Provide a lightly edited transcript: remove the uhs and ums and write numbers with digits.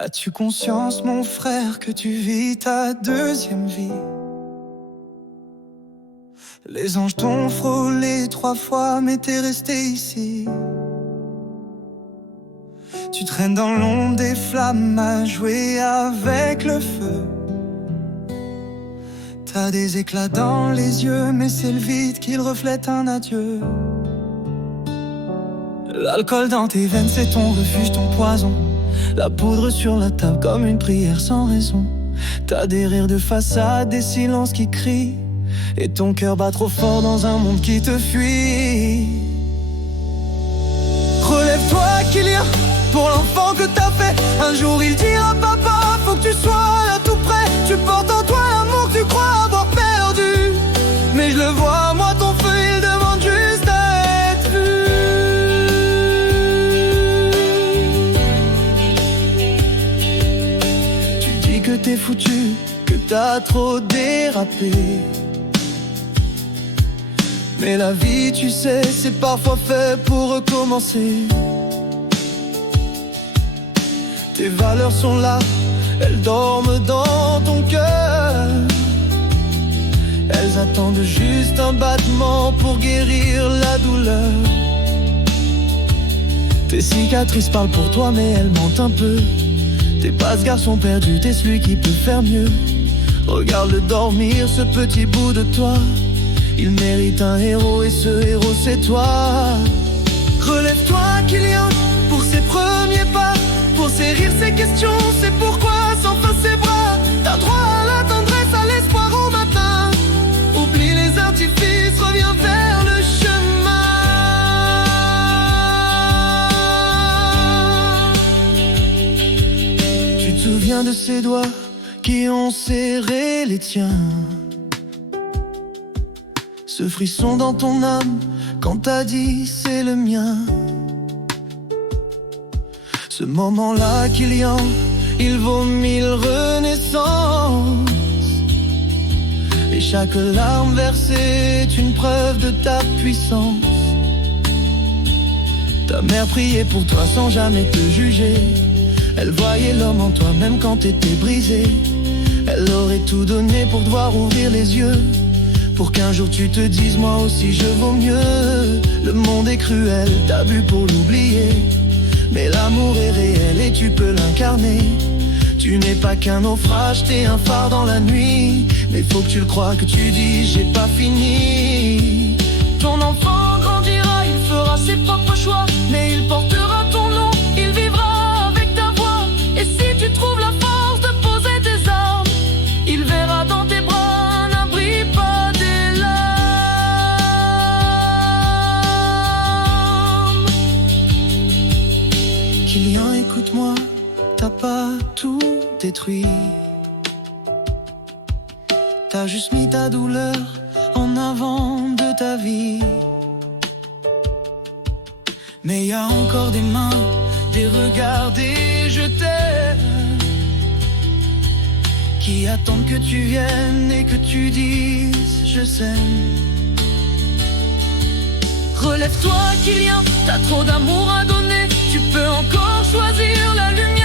As-tu conscience, mon frère, que tu vis ta deuxième vie? Les anges t'ont frôlé 3 fois, mais t'es resté ici. Tu traînes dans l'ombre des flammes à jouer avec le feu. T'as des éclats dans les yeux, mais c'est le vide qui reflète un adieu. L'alcool dans tes veines, c'est ton refuge, ton poison. La poudre sur la table comme une prière sans raison. T'as des rires de façade, des silences qui crient, et ton cœur bat trop fort dans un monde qui te fuit. Relève-toi, Kylian, pour l'enfant que t'as fait. Un jour il dira papa, faut que tu sois là tout près. Tu portes en toi l'amour que tu crois avoir perdu. Mais je le vois, moi ton feu, il demande juste à être vu. Tu dis que t'es foutu, que t'as trop dérapé. Mais la vie, tu sais, c'est parfois fait pour recommencer. Tes valeurs sont là, elles dorment dans ton cœur. Elles attendent juste un battement pour guérir la douleur. Tes cicatrices parlent pour toi, mais elles mentent un peu. T'es pas ce garçon perdu, t'es celui qui peut faire mieux. Regarde-le dormir, ce petit bout de toi. Il mérite un héros et ce héros c'est toi. Relève-toi, Kylian, pour ses premiers pas, pour ses rires, ses questions, c'est pourquoi sans fin ses bras. T'as droit à la tendresse, à l'espoir au matin. Oublie les artifices, reviens vers le chemin. Tu te souviens de ces doigts qui ont serré les tiens? Ce frisson dans ton âme quand t'as dit c'est le mien. Ce moment-là, Kylian, il vaut 1000 renaissances. Et chaque larme versée est une preuve de ta puissance. Ta mère priait pour toi sans jamais te juger. Elle voyait l'homme en toi même quand t'étais brisé. Elle aurait tout donné pour devoir ouvrir les yeux, pour qu'un jour tu te dises moi aussi je vaux mieux. Le monde est cruel, t'as bu pour l'oublier, mais l'amour est réel et tu peux l'incarner. Tu n'es pas qu'un naufrage, t'es un phare dans la nuit. Mais faut que tu le crois, que tu dis j'ai pas fini. Ton enfant grandira, il fera ses propres choix, mais il portera ton nom, il vivra avec ta voix. Et si tu trouves la force de poser tes armes, il verra dans tes bras un abri, pas des larmes. Kylian, écoute-moi, t'as pas tout détruit. T'as juste mis ta douleur en avant de ta vie. Mais y a encore des mains, des regards, des je t'aime, qui attendent que tu viennes et que tu dises je s'aime. Relève-toi, Kylian, t'as trop d'amour à donner. Tu peux encore choisir la lumière.